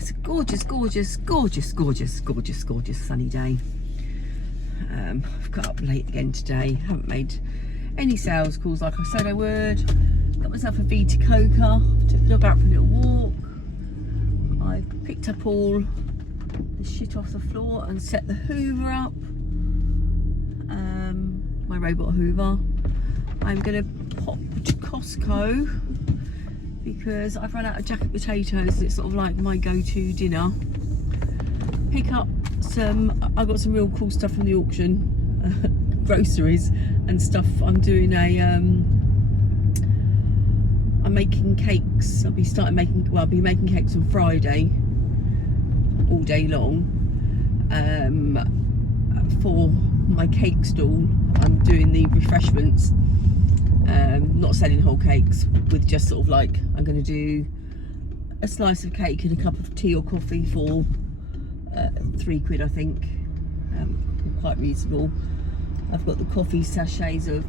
It's a gorgeous sunny day. I've got up late again today. Haven't made any sales calls like I said I would. Got myself a Vita Coca. Took the dog out for a little walk. I've picked up all the shit off the floor and set the Hoover up. My robot Hoover. I'm gonna pop to Costco because I've run out of jacket potatoes. It's sort of like my go-to dinner. Pick up some, I got some real cool stuff from the auction, groceries and stuff. I'm doing a, I'm making cakes. I'll be making cakes on Friday, all day long, for my cake stall. I'm doing the refreshments, not selling whole cakes, with just sort of like, I'm going to do a slice of cake and a cup of tea or coffee for £3 I think, quite reasonable. I've got the coffee sachets of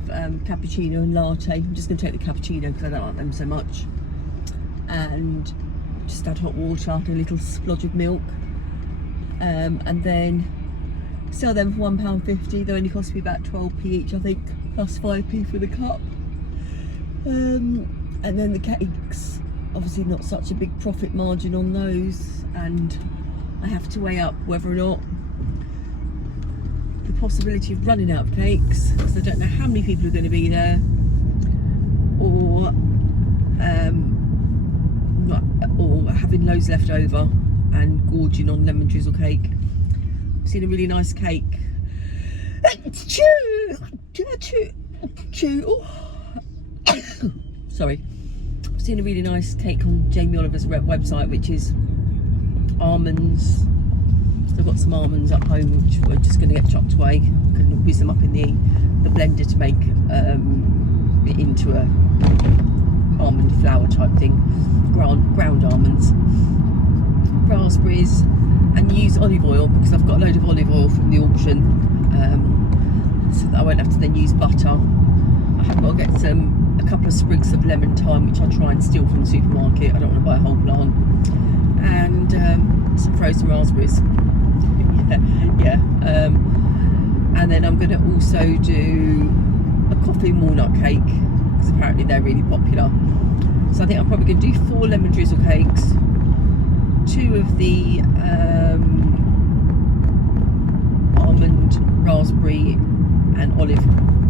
cappuccino and latte. I'm just going to take the cappuccino because I don't like them so much, and just add hot water and a little splodge of milk, and then sell them for £1.50. They only cost me about 12p each I think, plus 5p for the cup. And then the cakes, obviously not such a big profit margin on those, and I have to weigh up whether or not the possibility of running out of cakes, because I don't know how many people are going to be there, or having loads left over and gorging on lemon drizzle cake. I've seen a really nice cake. Sorry. I've seen a really nice cake on Jamie Oliver's website, which is almonds. So I've got some almonds at home which we're just going to get chopped away. I'm going to whiz them up in the blender to make it into a almond flour type thing. Ground almonds, raspberries, and use olive oil because I've got a load of olive oil from the auction, so that I won't have to then use butter. I have got to get a couple of sprigs of lemon thyme, which I try and steal from the supermarket. I don't want to buy a whole plant. And some frozen raspberries. And then I'm going to also do a coffee and walnut cake because apparently they're really popular. So I think I'm probably going to do 4 lemon drizzle cakes, 2 of the almond, raspberry and olive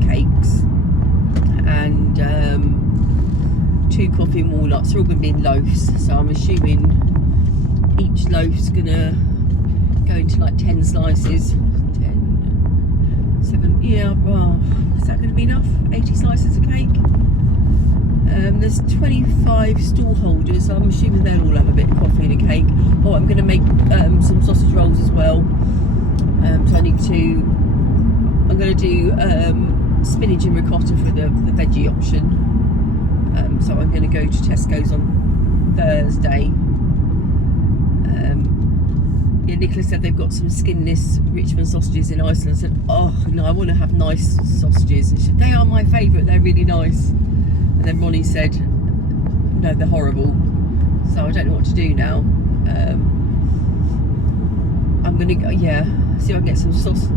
cakes, and 2 coffee and walnuts. They're all going to be in loaves, so I'm assuming each loaf's going to go into like 10 slices. 10, 7, yeah, well, is that going to be enough? 80 slices of cake. There's 25 stall holders, so I'm assuming they'll all have a bit of coffee and a cake. Oh, I'm going to make some sausage rolls as well. So I'm going to do spinach and ricotta for the veggie option. So I'm going to go to Tesco's on Thursday. Yeah, Nicola said they've got some skinless Richmond sausages in Iceland. I said, oh no, I want to have nice sausages. And she said, they are my favourite, they're really nice. And then Ronnie said, no, they're horrible. So I don't know what to do now. I'm going to go, yeah, see if I can get some sauce.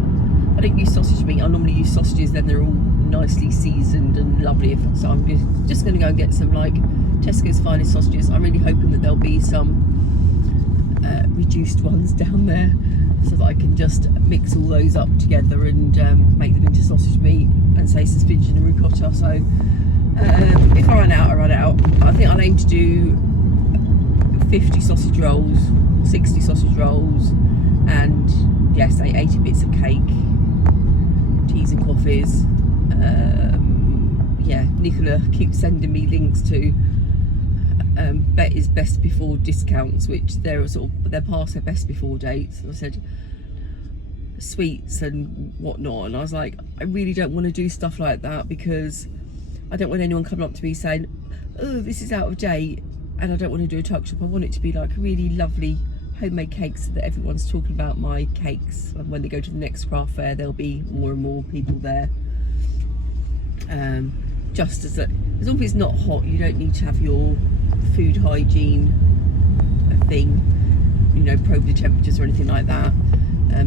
I don't use sausage meat, I normally use sausages, then they're all nicely seasoned and lovely. So I'm just going to go and get some like Tesco's finest sausages. I'm really hoping that there'll be some reduced ones down there, so that I can just mix all those up together and make them into sausage meat and say spinach and ricotta. So if I run out, I run out. I think I'll aim to do 50 sausage rolls, 60 sausage rolls, and yes, 80 bits of cake, teas and coffees. Yeah, Nicola keeps sending me links to Betty's best before discounts, which they're past their best before dates. And I said sweets and whatnot, and I was like, I really don't want to do stuff like that because I don't want anyone coming up to me saying, oh, this is out of date, and I don't want to do a tuck shop. I want it to be like a really lovely homemade cakes, so that everyone's talking about my cakes, and when they go to the next craft fair there'll be more and more people there. Just as long as it's not hot, you don't need to have your food hygiene thing. probe the temperatures or anything like that.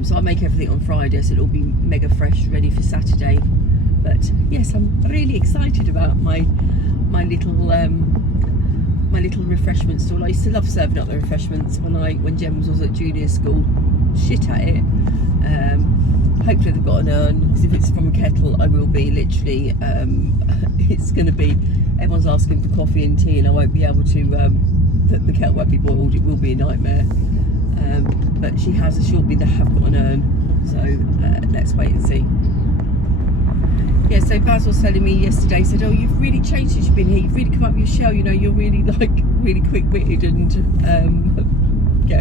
So I make everything on Friday, so it'll be mega fresh, ready for Saturday. But yes, I'm really excited about my little refreshment stall. I used to love serving up the refreshments when Gems was at junior school. Shit at it. Hopefully they've got an urn, because if it's from a kettle, I will be literally. It's going to be, everyone's asking for coffee and tea, and I won't be able to. The kettle won't be boiled. It will be a nightmare. But she has assured me they have got an urn, so let's wait and see. Yeah, so Baz was telling me yesterday, said, oh, you've really changed since you've been here, you've really come up your shell, you're really really quick-witted and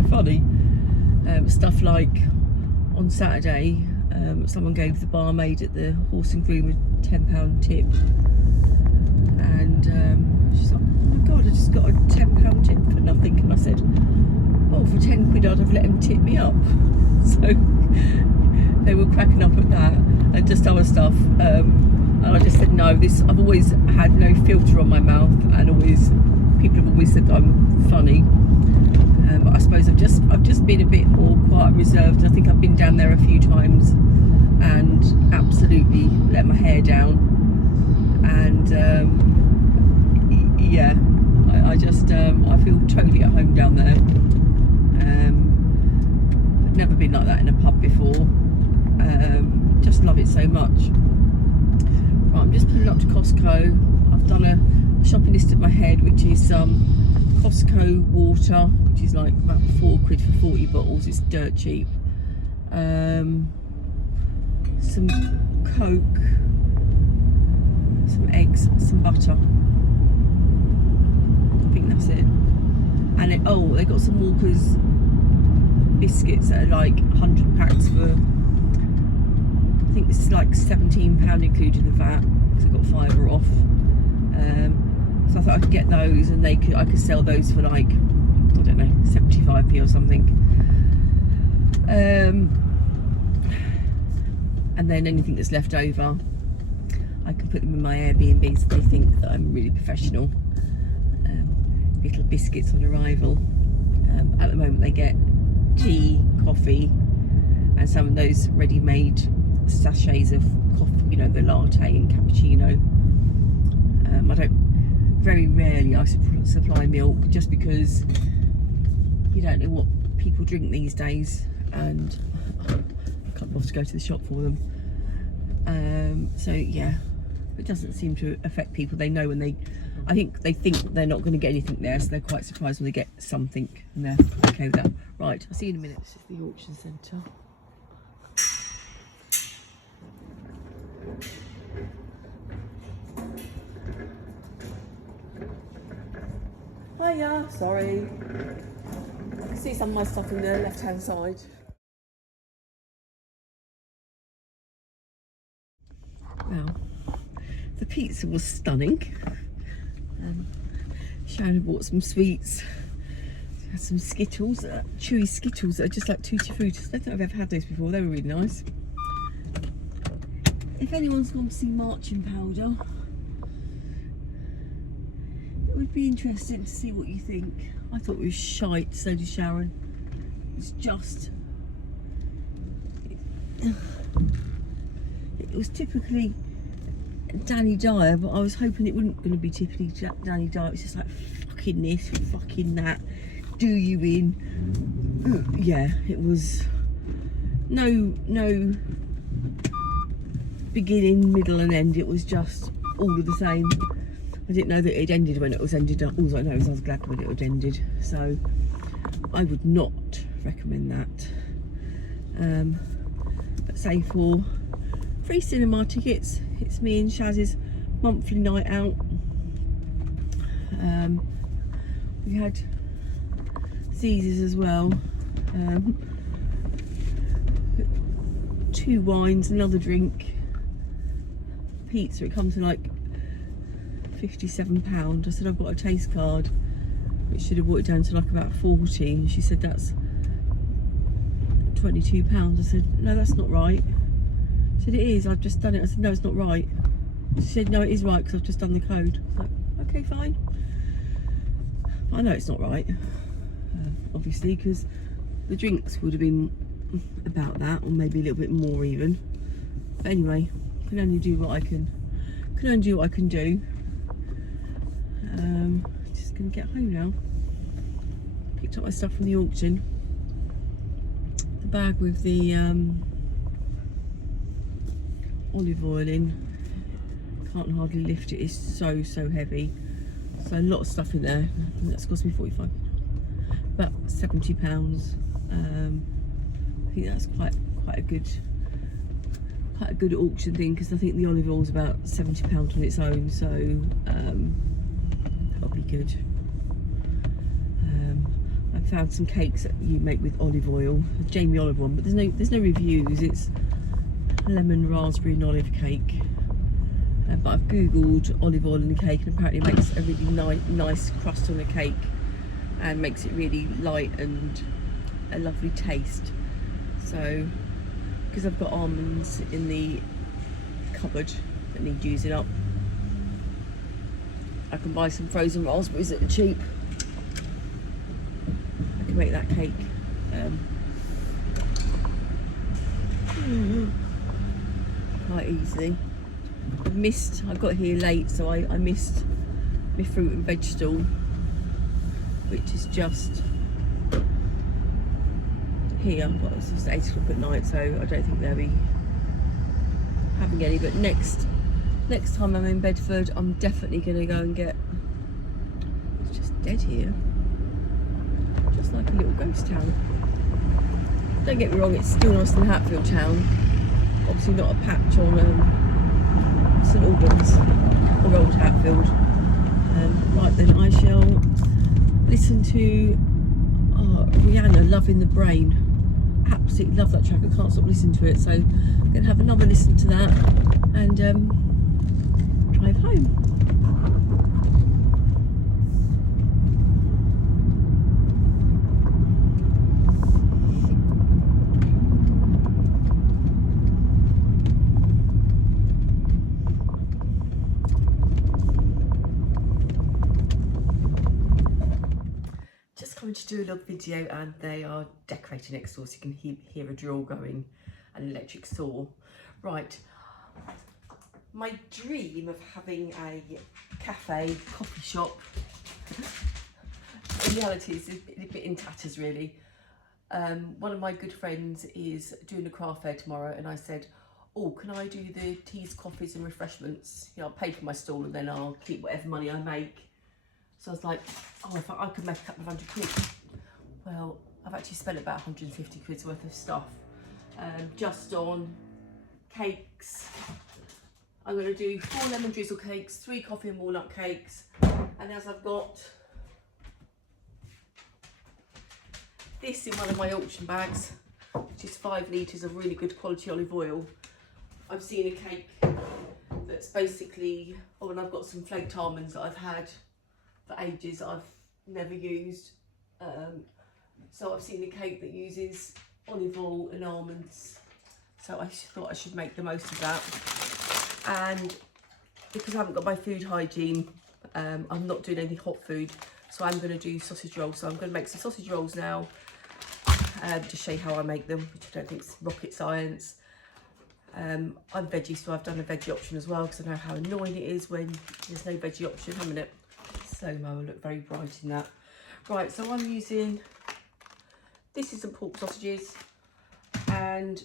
funny. Stuff like on Saturday, someone gave the barmaid at the Horse and Groom a £10 tip, and she's like, oh my god, I just got a £10 tip for nothing, and I said, oh, for 10 quid I'd have let him tip me up. So they were cracking up at that and just other stuff, and I just said no, I've always had no filter on my mouth, and people have always said that I'm funny, but I suppose I've just been a bit more quiet, reserved. I think I've been down there a few times and absolutely let my hair down, and yeah, I feel totally at home down there. I've never been like that in a pub before. Just love it so much. Right, I'm just pulling up to Costco. I've done a shopping list in my head, which is some Costco water, which is like about 4 quid for 40 bottles. It's dirt cheap. Some Coke, some eggs, some butter. I think that's it. And they got some Walker's biscuits that are like 100 packs for, I think this is like £17 including the VAT, because I got fibre off. So I thought I could get those, and I could sell those for like, I don't know, 75p or something. And then anything that's left over, I can put them in my Airbnb so they think that I'm really professional. Little biscuits on arrival. At the moment they get tea, coffee, and some of those ready-made sachets of coffee, the latte and cappuccino. Very rarely I supply milk, just because you don't know what people drink these days, and I can't bother to go to the shop for them. So yeah, it doesn't seem to affect people. They know I think they think they're not going to get anything there, so they're quite surprised when they get something, and they're okay with that. Right, I'll see you in a minute. This is the auction centre. Hiya, sorry. I can see some of my stuff in the left-hand side. Well, the pizza was stunning. Sharon bought some sweets. Had some Skittles, chewy Skittles that are just like Tutti Frutti. I don't think I've ever had those before. They were really nice. If anyone's gone to see Marching Powder, it would be interesting to see what you think. I thought it was shite, so did Sharon. It's just... It was typically Danny Dyer, but I was hoping it wasn't going to be typically Danny Dyer. It's just like, fucking this, fucking that, do you in? Yeah, it was no beginning, middle and end. It was just all of the same. I didn't know that it ended when it was ended. All I know is I was glad when it had ended. So I would not recommend that. But say for free cinema tickets, it's me and Shaz's monthly night out. We had Caesars as well. 2 wines, another drink, pizza. It comes to like £57. I said I've got a taste card, which should have brought it down to like about 40. And she said that's £22. I said no, that's not right. She said it is, I've just done it. I said no, it's not right. She said no, it is right because I've just done the code. I was like, okay, fine. I know it's not right, obviously, because The drinks would have been about that, or maybe a little bit more even. But anyway, can only do what I can. Can only do what I can do. Just gonna get home now. Picked up my stuff from the auction. The bag with the olive oil in. Can't hardly lift it. It's so heavy. So a lot of stuff in there. I think that's cost me 45. About £70. I think that's quite a good auction thing, because I think the olive oil is about £70 on its own, so that'll be good. I found some cakes that you make with olive oil, the Jamie Olive one, but there's no reviews. It's lemon, raspberry and olive cake. But I've googled olive oil in a cake, and apparently it makes a really nice crust on a cake and makes it really light and a lovely taste. So because I've got almonds in the cupboard that need using up, I can buy some frozen raspberries that are cheap. I can make that cake. Quite easily. I got here late, so I missed my fruit and veg stall, which is just here, but it's just 8 o'clock at night, so I don't think they'll be having any. But next time I'm in Bedford, I'm definitely going to go and get. It's just dead here, just like a little ghost town. Don't get me wrong, it's still nice in Hatfield town. Obviously not a patch on St Albans or Old Hatfield. Right then, I shall listen to Rihanna, Loving the Brain. Absolutely love that track. I can't stop listening to it, so I'm going to have another listen to that and drive home. To do a little video, and they are decorating next door, so you can hear a drill going, an electric saw. Right, my dream of having a cafe, coffee shop, in reality is a bit in tatters really. One of my good friends is doing a craft fair tomorrow, and I said, oh, can I do the teas, coffees and refreshments? You know, I'll pay for my stall and then I'll keep whatever money I make. So I was like, oh, if I could make a couple of £100. Well, I've actually spent about 150 quid's worth of stuff just on cakes. I'm going to do 4 lemon drizzle cakes, 3 coffee and walnut cakes, and as I've got this in one of my auction bags, which is 5 litres of really good quality olive oil, I've seen a cake that's basically, oh, and I've got some flaked almonds that I've had for ages, I've never used. So I've seen a cake that uses olive oil and almonds, so I thought I should make the most of that. And because I haven't got my food hygiene, I'm not doing any hot food, so I'm going to do sausage rolls. So I'm going to make some sausage rolls now, to show you how I make them, which I don't think is rocket science. I'm veggie, so I've done a veggie option as well, because I know how annoying it is when there's no veggie option. Hang on a minute. So-mo will look very bright in that. Right, so I'm using, this is some pork sausages, and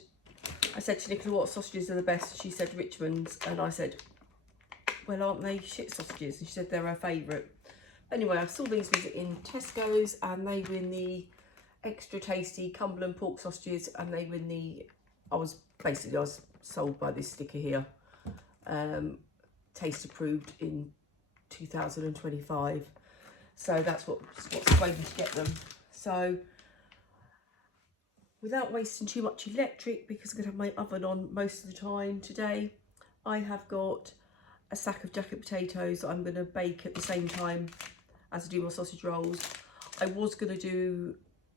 I said to Nicola what sausages are the best. She said Richmond's, and I said, well, aren't they shit sausages? And she said they're her favourite. Anyway, I saw these in Tesco's, and they were in the extra tasty Cumberland pork sausages, and they were in the, I was sold by this sticker here, taste approved in 2025, so that's what's swayed me to get them. So without wasting too much electric, because I'm going to have my oven on most of the time today, I have got a sack of jacket potatoes that I'm going to bake at the same time as I do my sausage rolls. I was going to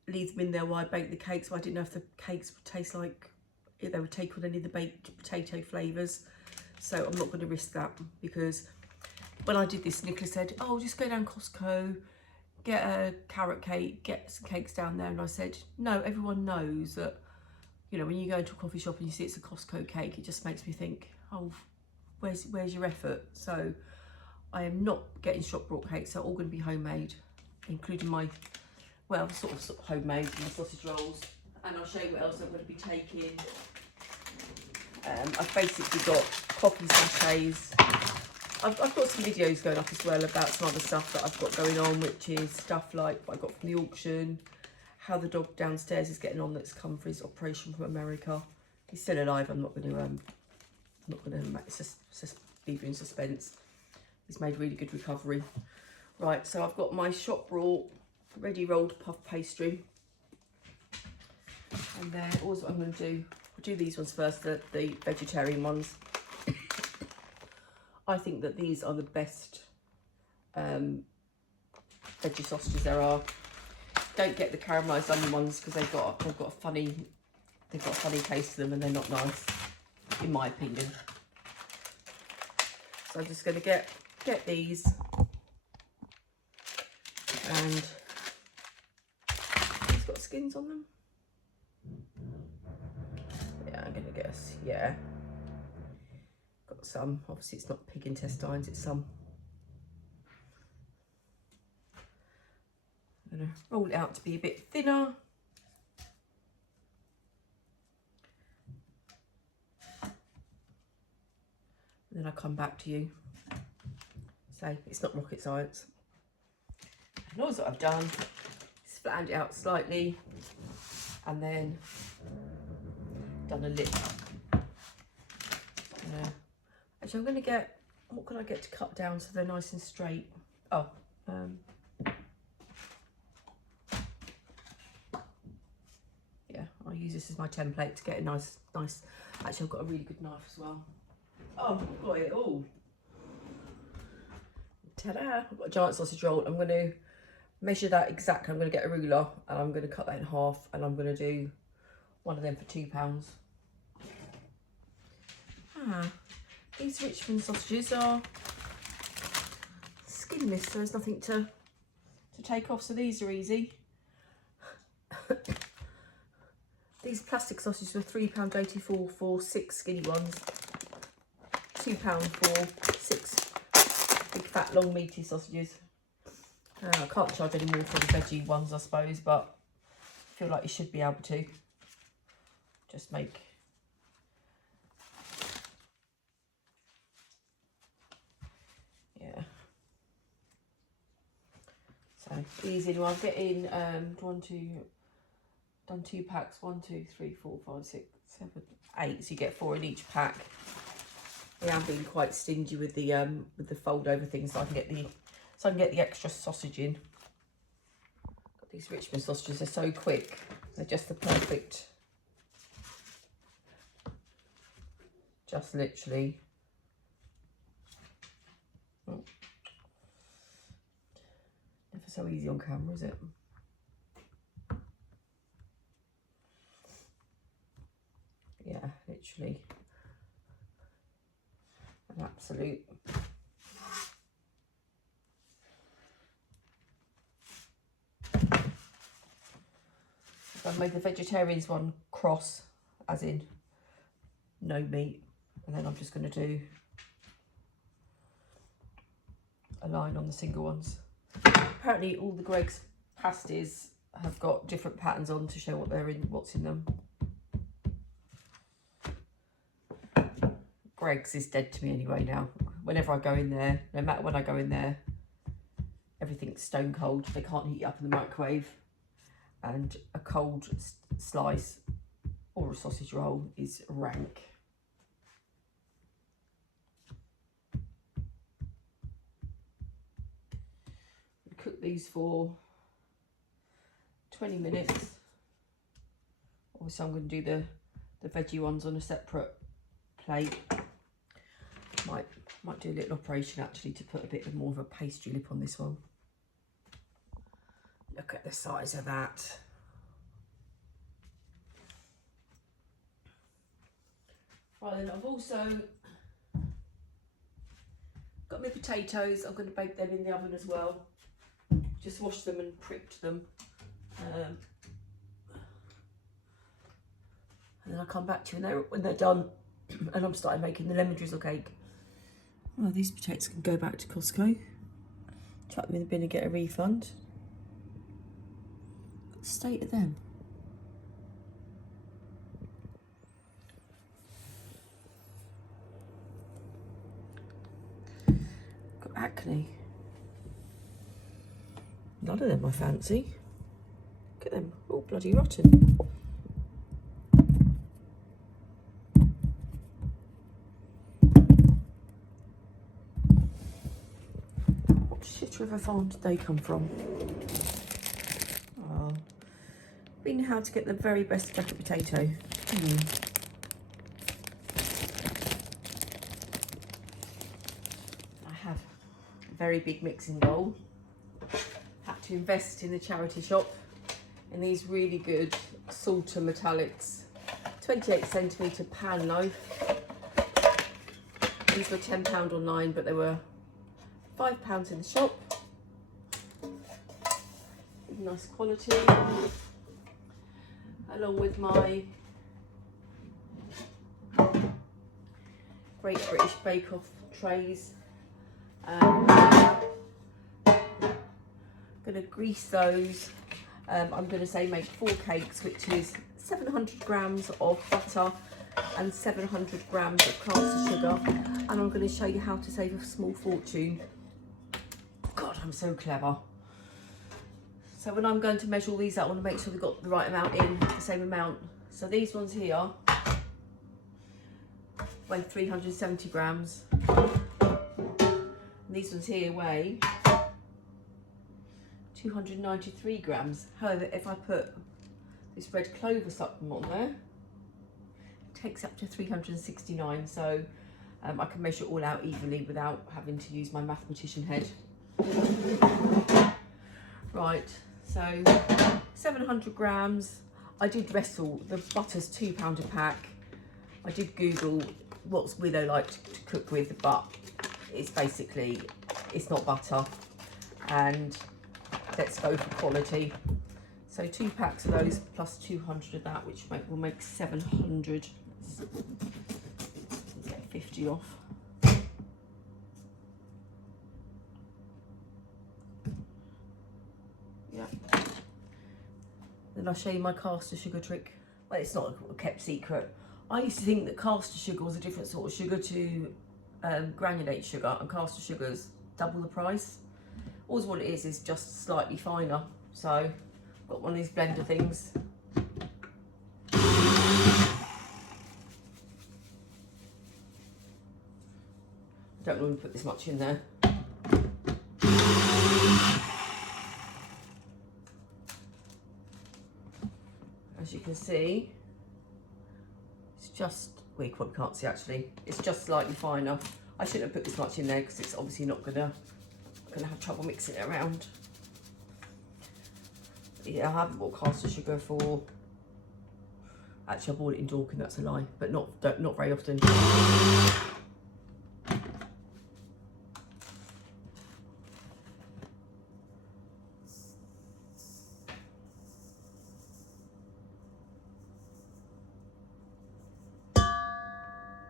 leave them in there while I bake the cakes, but I didn't know if the cakes would taste like, if they would take on any of the baked potato flavours, so I'm not going to risk that. Because when I did this, Nicola said, oh, just go down Costco, get a carrot cake, get some cakes down there. And I said, no, everyone knows that, you know, when you go into a coffee shop and you see it's a Costco cake, it just makes me think, oh, where's your effort? So I am not getting shop bought cakes. They're all going to be homemade, including my, well, sort of homemade, my sausage rolls. And I'll show you what else I'm going to be taking. I've basically got coffee sachets. I've got some videos going up as well about some other stuff that I've got going on, which is stuff like what I got from the auction, how the dog downstairs is getting on that's come for his operation from America. He's still alive. I'm not going to, it's just leave you in suspense. He's made really good recovery. Right, so I've got my shop bought ready rolled puff pastry. And then also what I'm going to do, I'll do these ones first, the vegetarian ones. I think that these are the best veggie sausages there are. Don't get the caramelised onion ones because they've got a funny taste to them and they're not nice, in my opinion. So I'm just going to get these, and these got skins on them. Yeah, I'm going to guess. Yeah. Got some. Obviously, it's not pig intestines, it's some. I'm going to roll it out to be a bit thinner. And then I come back to you. So it's not rocket science. And all that I've done is flattened it out slightly and then done a lip. Actually, I'm going to get, what can I get to cut down so they're nice and straight? Oh, yeah, I'll use this as my template to get a nice. Actually, I've got a really good knife as well. Oh, I've got it all. Ta-da! I've got a giant sausage roll. I'm going to measure that exactly. I'm going to get a ruler and I'm going to cut that in half, and I'm going to do one of them for £2. These Richmond sausages are skinless, so there's nothing to take off, so these are easy. These plastic sausages were £3.84 for 6 skinny ones, £2 for 6 big fat long meaty sausages. I can't charge any more for the veggie ones, I suppose, but I feel like you should be able to just make. Yeah. So these in, well, I'm getting done 2 packs, 1, 2, 3, 4, 5, 6, 7, 8. So you get 4 in each pack. I am being quite stingy with the fold over things, so I can get the extra sausage in. Got these Richmond sausages, they're so quick. They're just the perfect, just literally. Oh. Never so easy on camera, is it? Yeah, literally an absolute. I made the vegetarians one cross, as in no meat, and then I'm just going to do a line on the single ones. Apparently all the Greggs pasties have got different patterns on to show what's in them. Greggs is dead to me anyway now. Whenever I go in there, no matter when I go in there, everything's stone cold. They can't heat it up in the microwave, and a cold slice or a sausage roll is rank. Cook these for 20 minutes. Obviously I'm going to do the veggie ones on a separate plate. Might do a little operation actually to put a bit more of a pastry lip on this one. Look at the size of that. Right then, I've also got my potatoes. I'm going to bake them in the oven as well. just washed them and pricked them. And then I'll come back to you when they're done. And I'm starting making the lemon drizzle cake. Well, these potatoes can go back to Costco. Chuck them in the bin and get a refund. What the state of them? Got acne. None of them I fancy. Look at them, all bloody rotten. What shit river farm did they come from? Oh, we know how to get the very best jacket potato. I have a very big mixing bowl. Had to invest in the charity shop in these really good Salter Metallics 28cm pan loaf. These were £10 online, but they were £5 in the shop. Nice quality. Along with my Great British Bake Off trays. Going to grease those. I'm going to say make 4 cakes, which is 700 grams of butter and 700 grams of caster sugar. And I'm going to show you how to save a small fortune. God, I'm so clever. So when I'm going to measure all these out, I want to make sure we've got the right amount in, the same amount. So these ones here weigh 370 grams. And these ones here weigh 293 grams. However, if I put this red clover supplement on there, it takes up to 369. So I can measure it all out evenly without having to use my mathematician head. Right, so 700 grams. I did wrestle, the butter's £2 a pack. I did Google what's Willow like to cook with, but it's basically, it's not butter. And let's go for quality. So 2 packs of those plus 200 of that, which will make 700. Let's get 50 off. Yeah. Then I'll show you my caster sugar trick. Well, it's not a kept secret. I used to think that caster sugar was a different sort of sugar to granulate sugar, and caster sugar's double the price. Always what it is just slightly finer. So I've got one of these blender things. I don't normally put this much in there. As you can see, it's just, well, you probably can't see actually, it's just slightly finer. I shouldn't have put this much in there because it's obviously not gonna have trouble mixing it around. But yeah, I haven't bought caster sugar for, actually I bought it in Dorking, that's a lie, but not very often.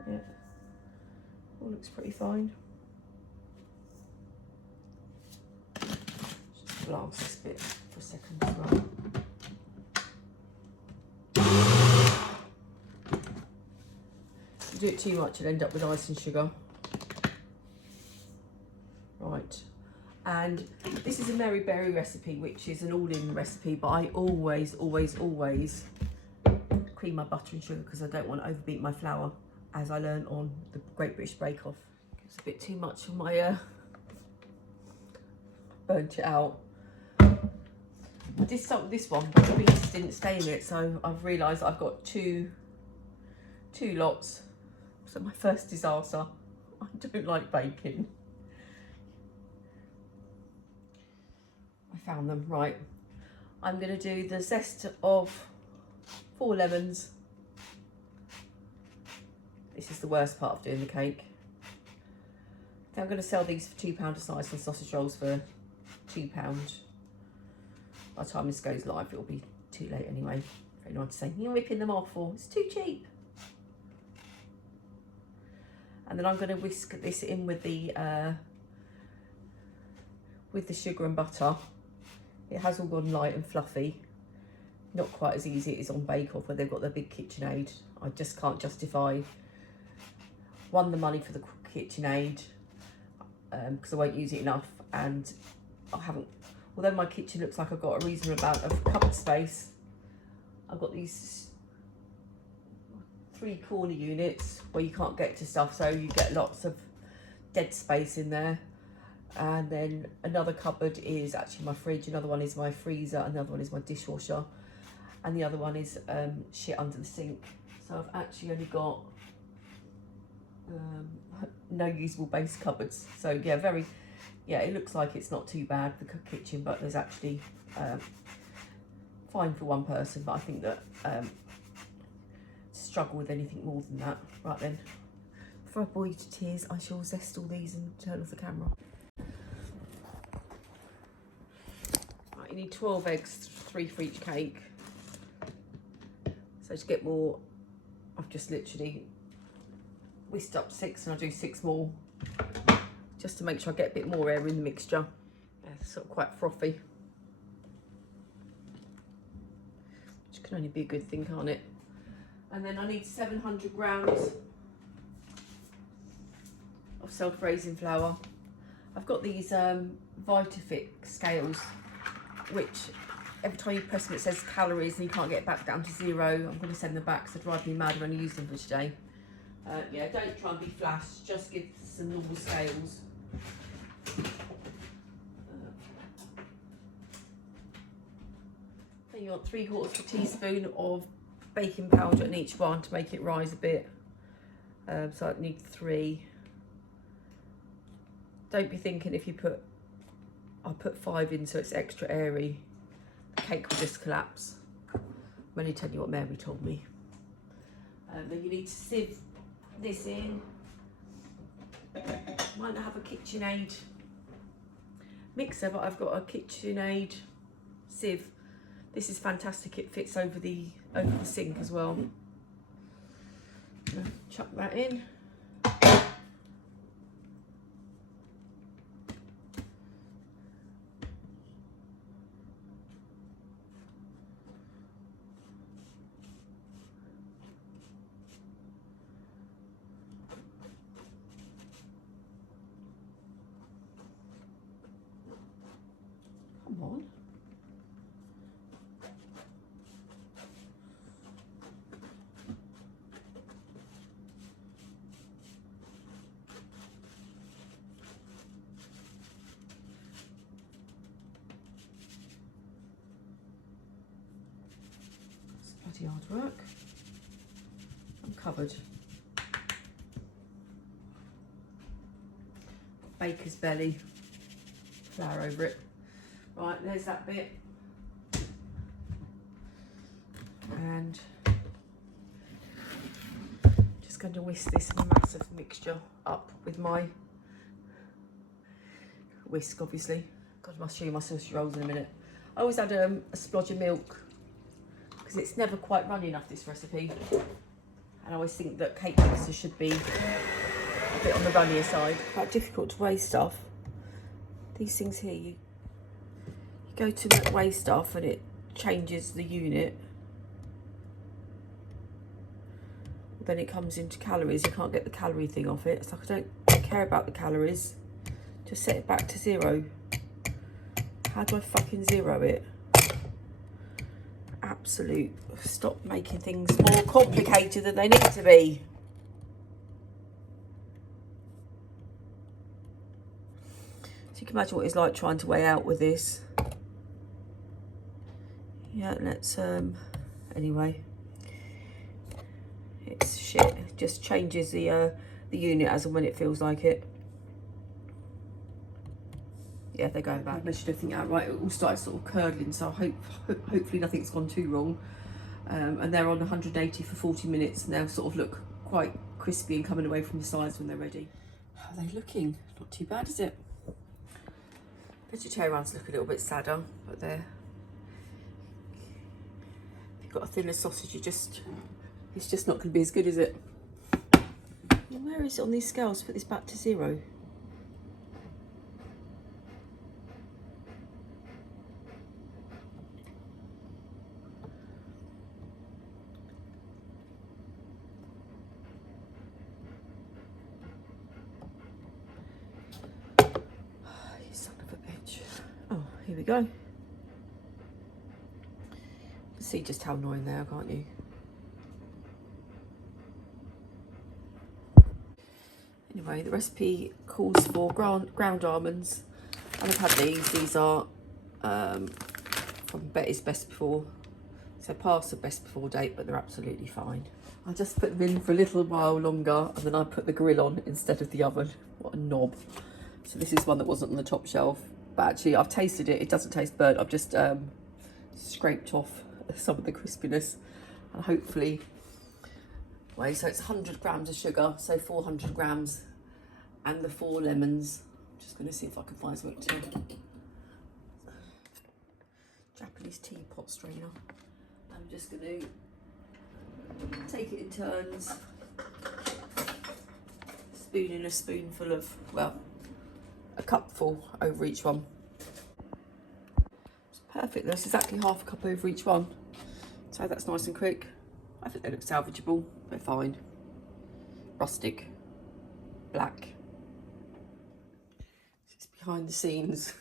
Yeah, all looks pretty fine. Just blast this bit for a second as well. If you do it too much, you'll end up with icing sugar. Right, and this is a Mary Berry recipe, which is an all-in recipe, but I always cream my butter and sugar because I don't want to overbeat my flour, as I learned on the Great British Bake Off. It's a bit too much for my burnt it out. I did start with this one, but the beans didn't stay in it, so I've realised I've got two lots. So my first disaster. I don't like baking. I found them. Right, I'm going to do the zest of 4 lemons. This is the worst part of doing the cake. I'm going to sell these for £2 a slice and sausage rolls for £2. by the time this goes live, it'll be too late anyway. For anyone to say, you're ripping them off, or it's too cheap. And then I'm going to whisk this in with the sugar and butter. It has all gone light and fluffy. Not quite as easy as it is on Bake Off where they've got their big KitchenAid. I just can't justify, one, the money for the KitchenAid, because I won't use it enough, and I haven't, although my kitchen looks like I've got a reasonable amount of cupboard space, I've got these 3 corner units where you can't get to stuff, so you get lots of dead space in there. And then another cupboard is actually my fridge, another one is my freezer, another one is my dishwasher, and the other one is shit under the sink. So I've actually only got no usable base cupboards. So yeah, it looks like it's not too bad, the kitchen, but there's actually fine for one person, but I think that struggle with anything more than that. Right then, before I bore you to tears, I shall zest all these and turn off the camera. Right, you need 12 eggs, 3 for each cake. So to get more, I've just literally whisked up 6, and I'll do 6 more just to make sure I get a bit more air in the mixture. Yeah, it's sort of quite frothy, which can only be a good thing, can't it? And then I need 700 grams of self-raising flour. I've got these Vitafit scales, which every time you press them it says calories and you can't get it back down to 0. I'm going to send them back, so drive me mad. I've only used them for today. Yeah, don't try and be flash, just give some normal scales. Then you want 3/4 of a teaspoon of baking powder in each one to make it rise a bit. So I need 3. Don't be thinking if you put, I'll put 5 in so it's extra airy, the cake will just collapse. I'm only telling you what Mary told me. Then you need to sieve this in. Might not have a KitchenAid mixer, but I've got a KitchenAid sieve. This is fantastic, it fits over the sink as well. Chuck that in. Come on. It's bloody hard work. I'm covered. Baker's belly, flour over it. Right, there's that bit. And just going to whisk this massive mixture up with my whisk, obviously. God, I must show you my sausage rolls in a minute. I always add a splodge of milk because it's never quite runny enough, this recipe. And I always think that cake mixes should be a bit on the runnier side. Quite difficult to weigh stuff. These things here, you go to weigh stuff and it changes the unit. Then it comes into calories. You can't get the calorie thing off it. It's like, I don't care about the calories. Just set it back to 0. How do I fucking 0 it? Absolute. Stop making things more complicated than they need to be. So you can imagine what it's like trying to weigh out with this. Yeah, let's anyway, it's shit. It just changes the unit as and when it feels like it. Yeah, they're going back. I measured everything out right. It all started sort of curdling, so hopefully nothing's gone too wrong. And they're on 180 for 40 minutes, and they'll sort of look quite crispy and coming away from the sides when they're ready. How are they looking? Not too bad, is it? Vegetarian ones look a little bit sadder, but they're got a thinner sausage, it's just not going to be as good, is it? Where is it on these scales? Put this back to 0. You son of a bitch. Oh, here we go. You can see just how annoying they are, can't you? Anyway, the recipe calls for ground almonds, and I've had these. These are from Betty's Best Before, so past the best before date, but they're absolutely fine. I just put them in for a little while longer, and then I put the grill on instead of the oven. What a knob. So this is one that wasn't on the top shelf, but actually I've tasted it. It doesn't taste burnt. I've just scraped off some of the crispiness, and hopefully. Wait, so it's 100 grams of sugar, so 400 grams, and the 4 lemons. I'm just going to see if I can find something to. Japanese teapot strainer. I'm just going to take it in turns, spoon in a spoonful of, well, a cupful over each one. It's perfect. That's exactly half a cup over each one, so that's nice and quick. I think they look salvageable. They're fine. Rustic. Black. It's behind the scenes.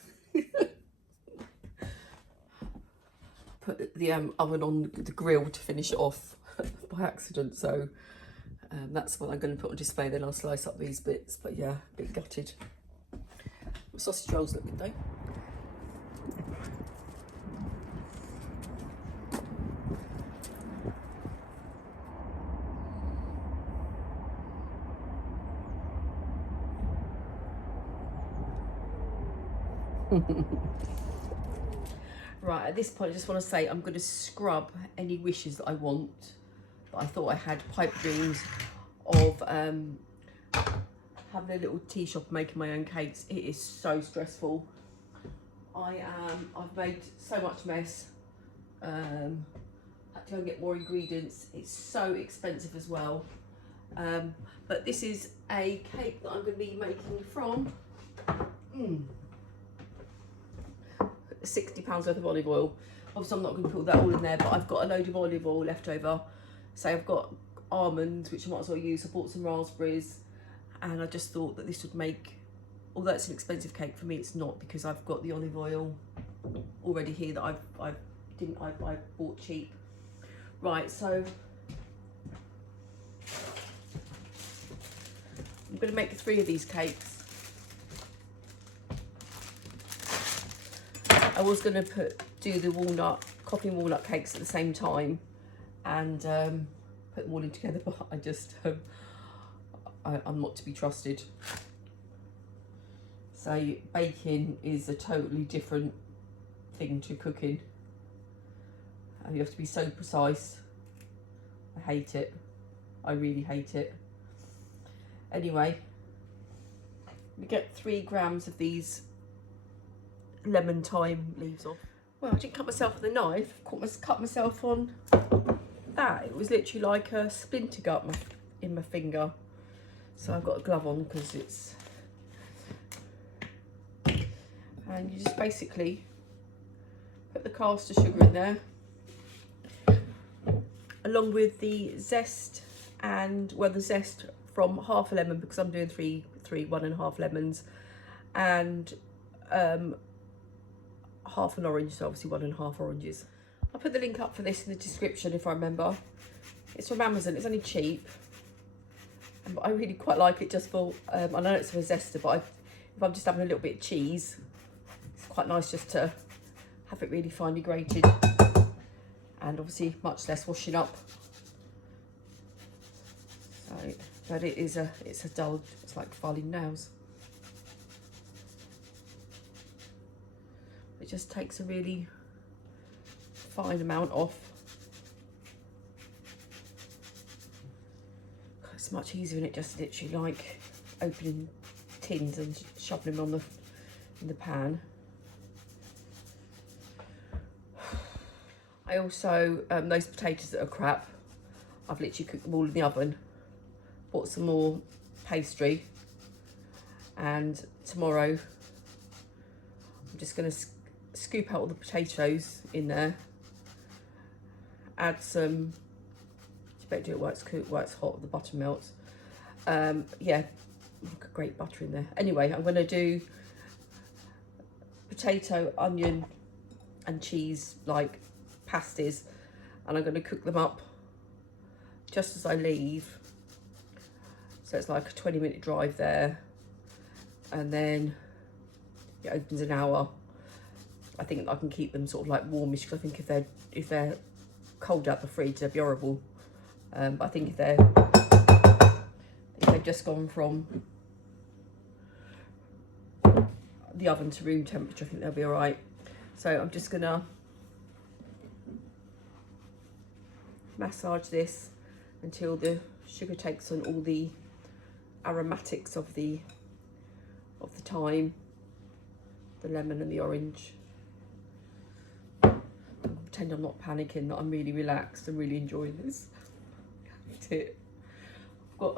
Put the oven on the grill to finish it off by accident, so that's what I'm going to put on display. Then I'll slice up these bits, but yeah, a bit gutted. The sausage rolls look good though. Right, at this point I just want to say I'm going to scrub any wishes that I want, but I thought I had pipe dreams of having a little tea shop making my own cakes. It is so stressful. I've made so much mess. Had to go and get more ingredients. It's so expensive as well. But this is a cake that I'm going to be making from £60 worth of olive oil. Obviously I'm not going to put that all in there, but I've got a load of olive oil left over. So I've got almonds, which I might as well use. I bought some raspberries, and I just thought that this would make, although it's an expensive cake, for me it's not, because I've got the olive oil already here that I bought cheap. Right, so I'm going to make 3 of these cakes. I was going to do the coffee and walnut cakes at the same time, and put them all in together, but I just I'm not to be trusted. So baking is a totally different thing to cooking, and you have to be so precise. I hate it. I really hate it. Anyway, we get 3 grams of these lemon thyme leaves off. Well, I didn't cut myself with a knife. Cut myself on that. It was literally like a splinter gut in my finger. So I've got a glove on because it's... And you just basically put the caster sugar in there, along with the zest, and, well, the zest from half a lemon, because I'm doing 1.5 lemons, and half an orange, so obviously 1.5 oranges. I'll put the link up for this in the description if I remember. It's from Amazon. It's only cheap, but I really quite like it just for, I know it's for a zester, but if I'm just having a little bit of cheese, it's quite nice just to have it really finely grated, and obviously much less washing up. So, but it's a dull, it's like filing nails. It just takes a really fine amount off. It's much easier, and it just literally like opening tins and shoving them in the pan. I also, those potatoes that are crap, I've literally cooked them all in the oven. Bought some more pastry, and tomorrow I'm just going to scoop out all the potatoes in there, add some, you better do it while it's cooked, while it's hot, the butter melts. Yeah, great butter in there. Anyway, I'm going to do potato, onion and cheese like pasties, and I'm going to cook them up just as I leave. So it's like a 20-minute drive there, and then it opens an hour. I think I can keep them sort of like warmish, because I think if they're cold out the fridge, they'd be horrible. But I think if they've just gone from the oven to room temperature, I think they'll be all right. So I'm just gonna massage this until the sugar takes on all the aromatics of the thyme, the lemon and the orange. Pretend I'm not panicking, that I'm really relaxed and really enjoying this. That's it. I've got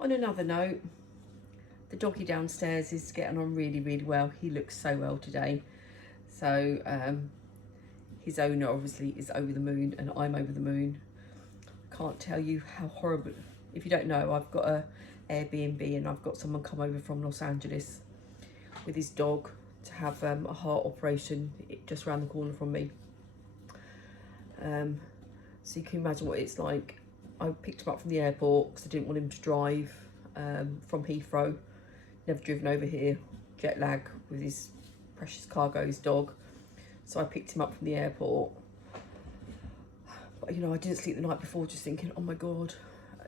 on another note, the doggy downstairs is getting on really, really well. He looks so well today. So his owner obviously is over the moon, and I'm over the moon. I can't tell you how horrible. If you don't know, I've got a Airbnb, and I've got someone come over from Los Angeles with his dog to have a heart operation just around the corner from me. So you can imagine what it's like. I picked him up from the airport because I didn't want him to drive from Heathrow. Never driven over here, jet lag with his precious cargo, his dog. So I picked him up from the airport. But you know, I didn't sleep the night before, just thinking, oh my God,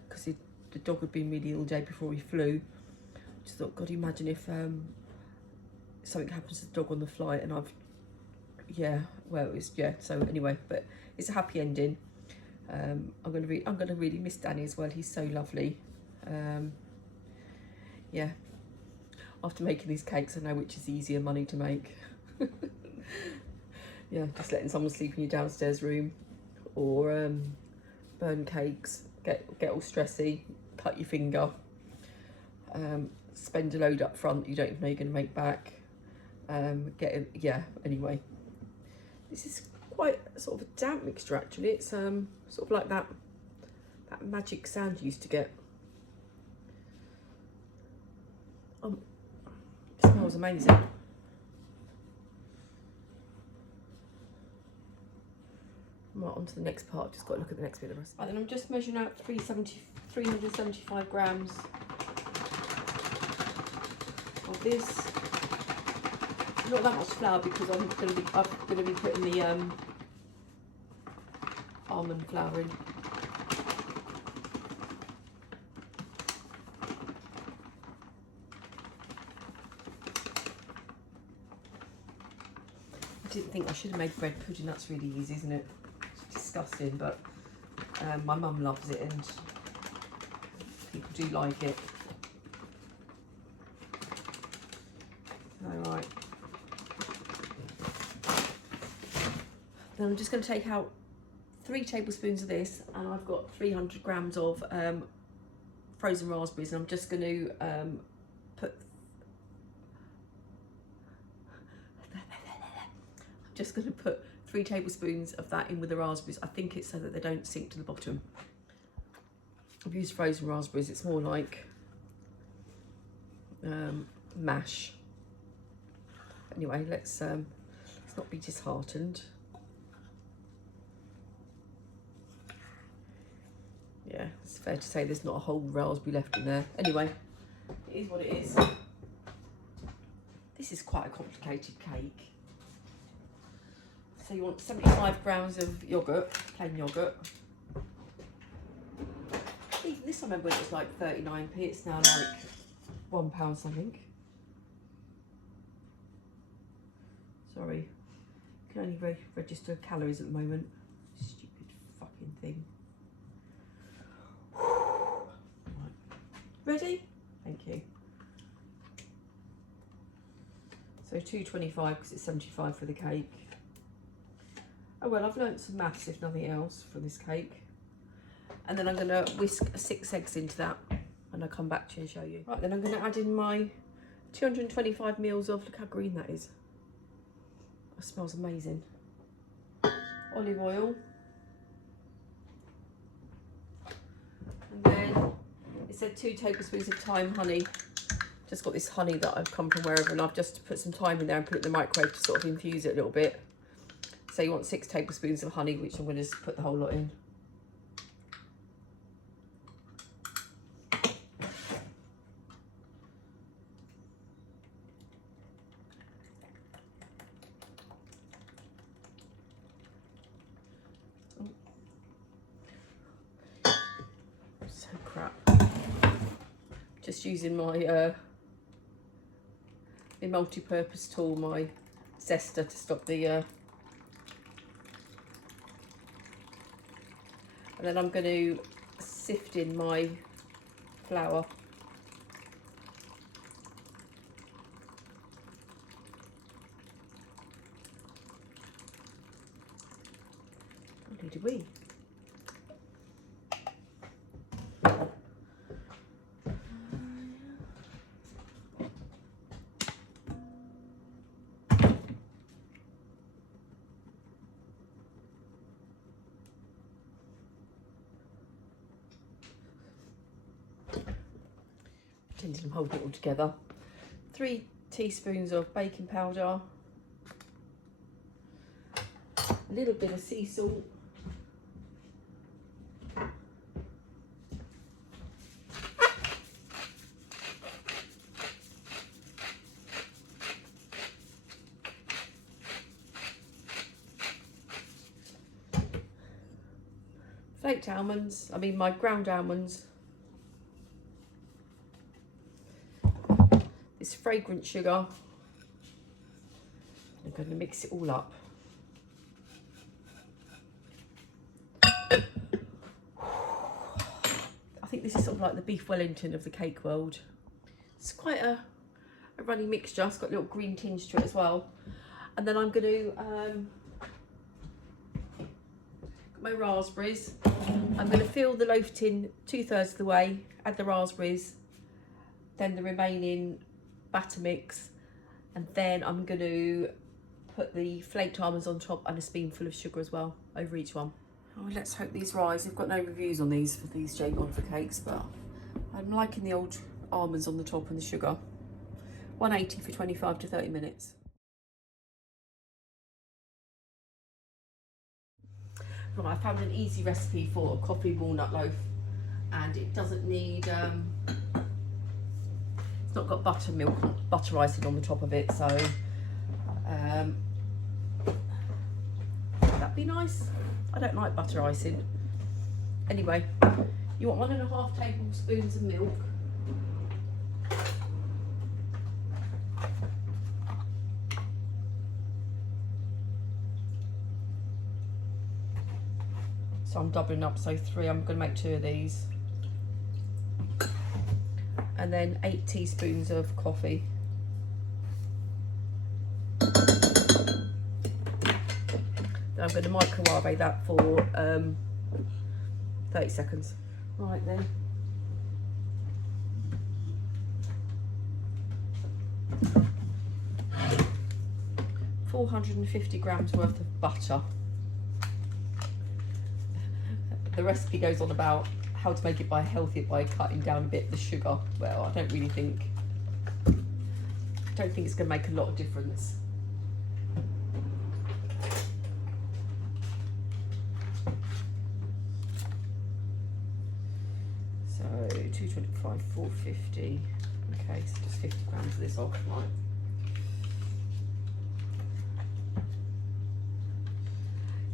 because the dog had been really ill the day before he flew. Just thought, God, imagine if something happens to the dog on the flight, and so anyway, but it's a happy ending. I'm gonna really miss Danny as well. He's so lovely. Yeah, after making these cakes, I know which is easier money to make. Yeah, just letting someone sleep in your downstairs room, or burn cakes, get all stressy, cut your finger, spend a load up front you don't even know you're going to make back. Anyway, this is quite sort of a damp mixture actually. It's sort of like that magic sound you used to get. It smells amazing. Right, on to the next part. Just got to look at the next bit of the recipe. Right, then I'm just measuring out 375 grams of this. Not that much flour, because I'm going to be putting the almond flour in. I didn't think I should have made bread pudding. That's really easy, isn't it? It's disgusting, but my mum loves it, and people do like it. All right. Then I'm just going to take out 3 tablespoons of this, and I've got 300 grams of frozen raspberries, and I'm just going to put 3 tablespoons of that in with the raspberries. I think it's so that they don't sink to the bottom. I've used frozen raspberries. It's more like mash. Anyway, let's not be disheartened. Yeah, it's fair to say there's not a whole raspberry left in there. Anyway, it is what it is. This is quite a complicated cake. So you want 75 grams of yoghurt, plain yoghurt. Even this, I remember when it was like 39p, it's now like £1 something. Sorry, can only register calories at the moment. Stupid fucking thing. Right. Ready? Thank you. So 225 because it's 75 for the cake. Oh well, I've learnt some maths if nothing else for this cake. And then I'm going to whisk 6 eggs into that and I'll come back to you and show you. Right, then I'm going to add in my 225 mils of, look how green that is. That smells amazing. Olive oil. And then it said 2 tablespoons of thyme honey. Just got this honey that I've come from wherever, and I've just put some thyme in there and put it in the microwave to sort of infuse it a little bit. So you want 6 tablespoons of honey, which I'm going to just put the whole lot in. So crap. Just using my multi-purpose tool, my zester, to stop the and then I'm going to sift in my flour. What did we? I'm holding it all together. 3 teaspoons of baking powder, a little bit of sea salt, flaked almonds, my ground almonds, this fragrant sugar. I'm going to mix it all up. I think this is sort of like the beef Wellington of the cake world. It's quite a runny mixture. It's got a little green tinge to it as well. And then I'm going to got my raspberries. I'm going to fill the loaf tin 2/3 of the way, add the raspberries, then the remaining batter mix, and then I'm going to put the flaked almonds on top and a spoonful of sugar as well over each one. Oh, let's hope these rise. I've got no reviews on these for these J. Bond for cakes, but I'm liking the old almonds on the top and the sugar. 180 for 25 to 30 minutes. Right, I found an easy recipe for a coffee walnut loaf, and it doesn't need it's not got butter icing on the top of it, so that'd be nice. I don't like butter icing. Anyway, you want 1.5 tablespoons of milk. So I'm doubling up, so 3. I'm going to make 2 of these. And then 8 teaspoons of coffee. Then I'm going to microwave that for 30 seconds. Right then. $450 grams worth of butter. The recipe goes on about how to make it healthier by cutting down a bit the sugar. Well, I don't think it's going to make a lot of difference. So 225, 450. Okay, so just 50 grams of this off, right?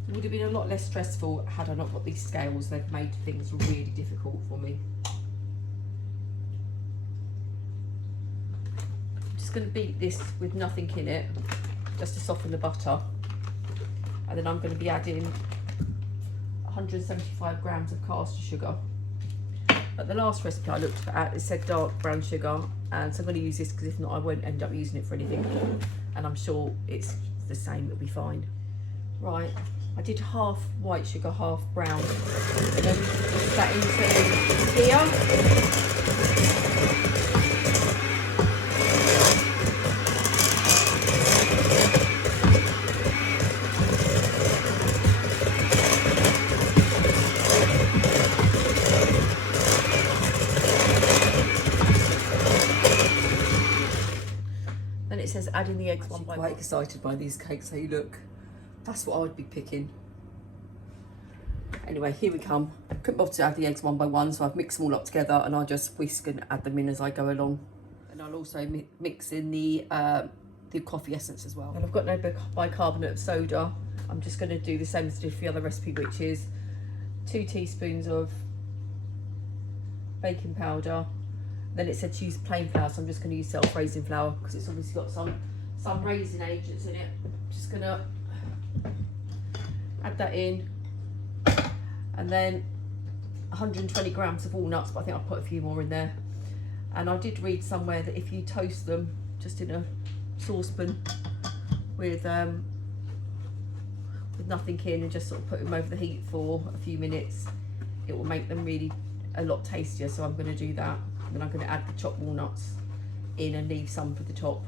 It would have been a lot less stressful had I not got these scales. They've made things really difficult for me. I'm just going to beat this with nothing in it, just to soften the butter. And then I'm going to be adding 175 grams of caster sugar. But the last recipe I looked at, it said dark brown sugar, and so I'm going to use this because if not I won't end up using it for anything. and I'm sure it's the same, it'll be fine. Right, I did half white sugar, half brown. And then put that into here. Then it says add in the eggs one by one. I'm quite excited by these cakes. Hey, look, that's what I would be picking. Anyway, here we come. Couldn't bother to add the eggs one by one, so I've mixed them all up together, and I'll just whisk and add them in as I go along. And I'll also mix in the coffee essence as well. And I've got no bicarbonate of soda. I'm just going to do the same as I did for the other recipe, which is 2 teaspoons of baking powder. Then it said to use plain flour, so I'm just going to use self-raising flour because it's obviously got some raisin agents in it. I'm just going to add that in. And then 120 grams of walnuts, but I think I'll put a few more in there. And I did read somewhere that if you toast them just in a saucepan with nothing in and just sort of put them over the heat for a few minutes, it will make them really a lot tastier. So I'm going to do that. And then I'm going to add the chopped walnuts in and leave some for the top.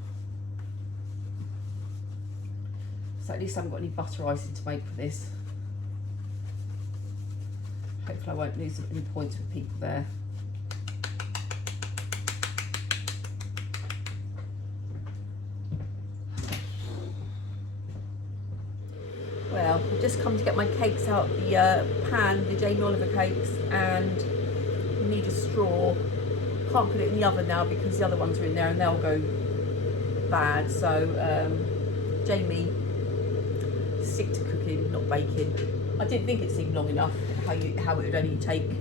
So at least I haven't got any butter icing to make for this. Hopefully I won't lose any points with people there. Well, I've just come to get my cakes out of the pan, the Jamie Oliver cakes, and you need a straw. Can't put it in the oven now because the other ones are in there and they'll go bad. So Jamie, stick to cooking, not baking. I didn't think it seemed long enough how it would only take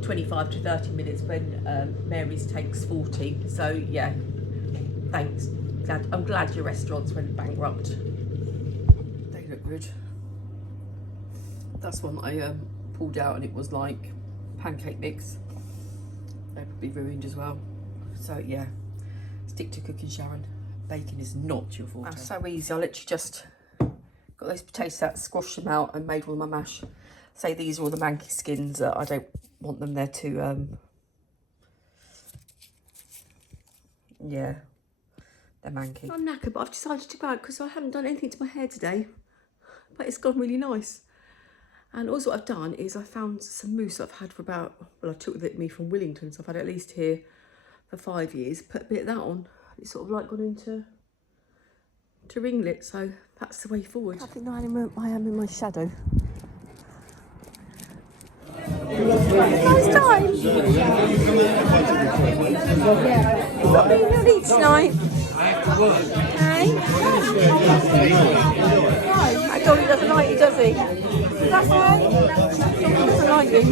25 to 30 minutes when Mary's takes 40. So yeah, thanks. I'm glad your restaurants went bankrupt. They look good. That's one that I pulled out and it was like pancake mix. They would be ruined as well. So yeah, stick to cooking, Sharon. Baking is not your forte. That's so easy. I literally just got those potatoes out, squashed them out and made all my mash. Say these are all the manky skins. I don't want them there to, yeah, they're manky. I'm knackered, but I've decided to go out because I haven't done anything to my hair today. But it's gone really nice. And also what I've done is I found some mousse I've had for about, well, I took with me from Wellington, so I've had it at least here for 5 years. Put a bit of that on. It's sort of like gone into ringlet, so that's the way forward. I think I am in my shadow. Nice time. What are you going to eat tonight? Hey? That dog doesn't like you, does he? Is that fine? He doesn't like you.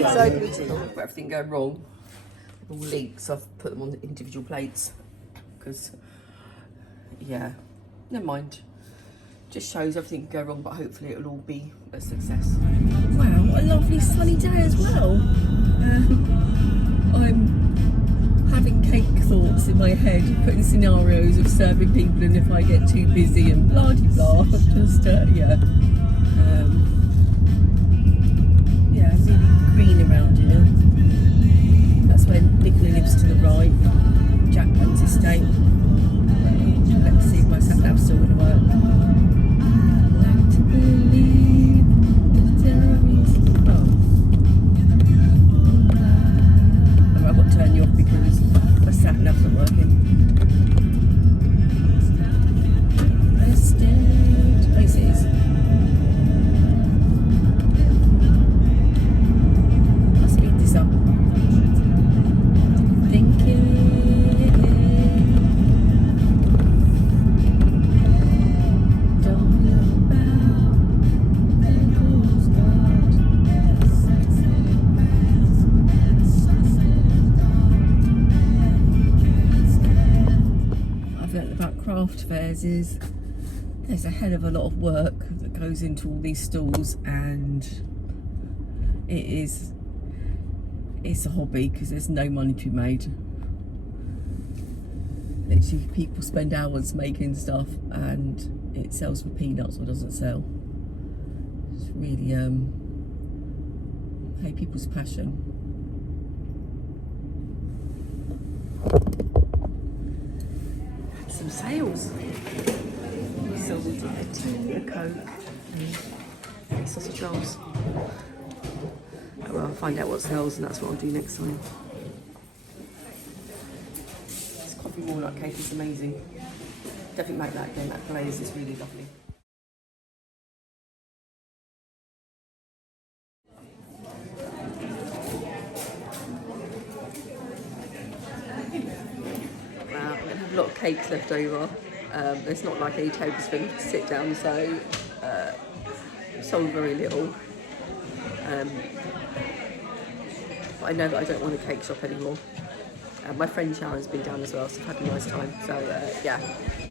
It's open for everything going wrong. All leaks, I've put them on individual plates because, yeah, never mind. Just shows everything can go wrong, but hopefully it'll all be a success. Wow, what a lovely sunny day as well. I'm having cake thoughts in my head, putting scenarios of serving people and if I get too busy and blah de blah. Just yeah, yeah, really green around here. That's where Nicola lives to the right. Jack runs his estate. Let's see if my sat nav's still going to work. I've got to turn you off because my sat nav's not working. Yes, it is. I'll speed this up. Craft fairs is there's a hell of a lot of work that goes into all these stalls, and it's a hobby because there's no money to be made. literally people spend hours making stuff and it sells for peanuts or doesn't sell. It's really hey, people's passion. Some sales. We sold a tea, a Coke, and sausage rolls. Oh, well, I'll find out what sells, and that's what I'll do next time. This coffee walnut cake is amazing. Definitely make that again. That glaze is really lovely. Wow, I'm gonna have a lot of cakes left over. There's not like any tablespoon to sit down, so sold very little. But I know that I don't want a cake shop anymore. My friend Sharon's been down as well, so I've had a nice time. So yeah.